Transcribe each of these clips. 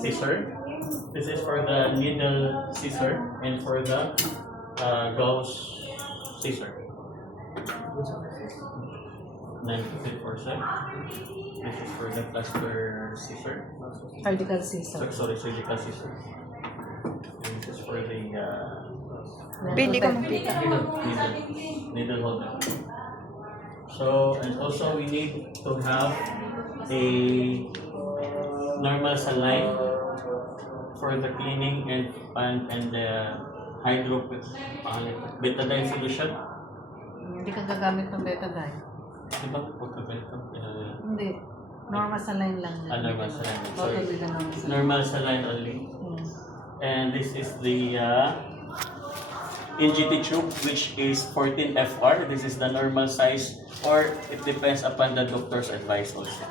scissor. This is for the needle scissor and for the gauze scissor. 954 set. This is for the plaster scissor. Surgical scissor. Sorry, surgical scissor. And this is for the Hindi ko makita. needle holder. So, and also we need to have a normal saline for the cleaning and the hydro betadine solution. Hindi ka gagamit ng betadine. Diba? Pagkagamit ng Hindi. Normal saline lang. normal saline. Sorry. Sorry. Normal saline only. And this is the NGT tube, which is 14 FR. This is the normal size, or it depends upon the doctor's advice also.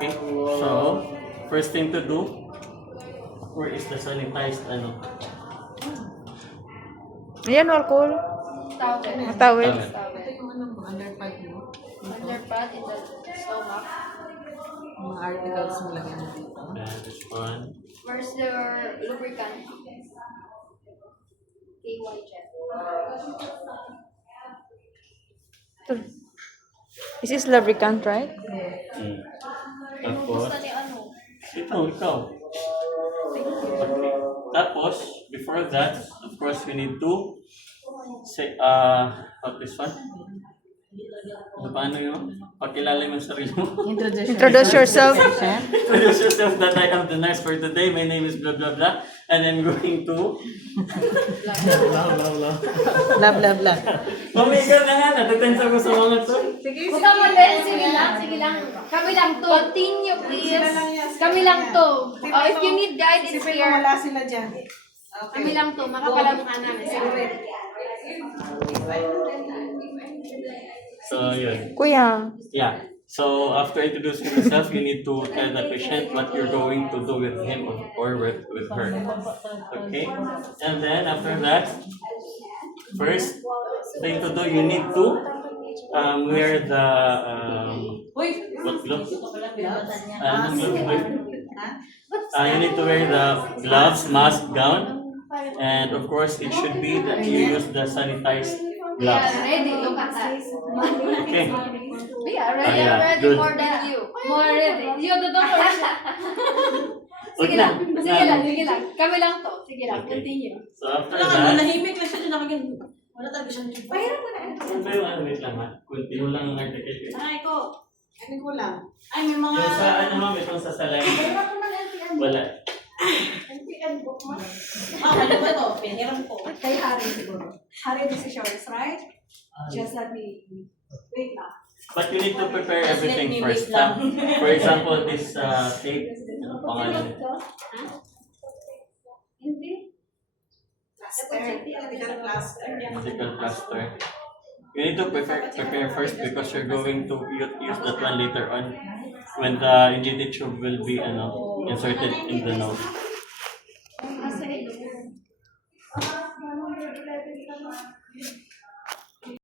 Okay, so first thing to do, where is the sanitized ano? Ayan, alcohol. Towel. Towel. Ito yung underpad mo. Underpad in the stomach. Mga articles mo lagyan mo dito. And this one. Where's your lubricant? KY jet. This is lubricant, right? Tapos, Gusto ni ano? ikaw. Okay. Tapos, before that, of course, we need to say, what this one? Paano yun? Pakilala mo yung sarili mo. Introduce yourself. Introduce yourself that I am the nurse for today. My name is blah blah blah. And I'm going to... Blah blah blah. Blah, blah, blah. Pamigal na nga, natatensa ko sa mga to. Huwag ka mali. Sige lang. Sige lang. Kami lang to. Continue, please. Kami lang to. Oh, if you need guidance Sipin here, mo wala sila dyan. kami lang to. Makapalamukha namin. Sige. So, yun. Kuya. Yeah. So, after introducing yourself, you need to tell the patient what you're going to do with him or with her. Okay? And then, after that, first thing to do, you need to wear the what gloves? You need to wear the gloves, mask, gown, and of course, it should be that you use the sanitized We are gloves. ready. Look at us. Okay. We are ready. Yeah, Ready good. more than you. More ready. You the doctor. Sige Wag lang. na. Sige lang. Sige lang. Kami lang to. Sige lang. Okay. Continue. So after Wala ka, that, nahimik lang siya. Nakagyan. Wala talaga siya. Pahiram mo na. ano ba yung ano, wait lang ha? Kunti mo lang ang article. Ay, ko. Ano ko lang. Ay, may mga... Yung sa ano ma'am, itong sa salay. Pahiram mo ng LTN. Wala. LTN book mo. ano ba to? Piniram ko. Kay Harry siguro. Harry, this is yours, right? Just let me wait lang. But you need to prepare Just let everything me first. wait lang. For example, this tape. Ano pangalan nito? Hindi. Medical plaster. You need to prepare first because you're going to use that one later on when the NGT tube will be inserted in the nose.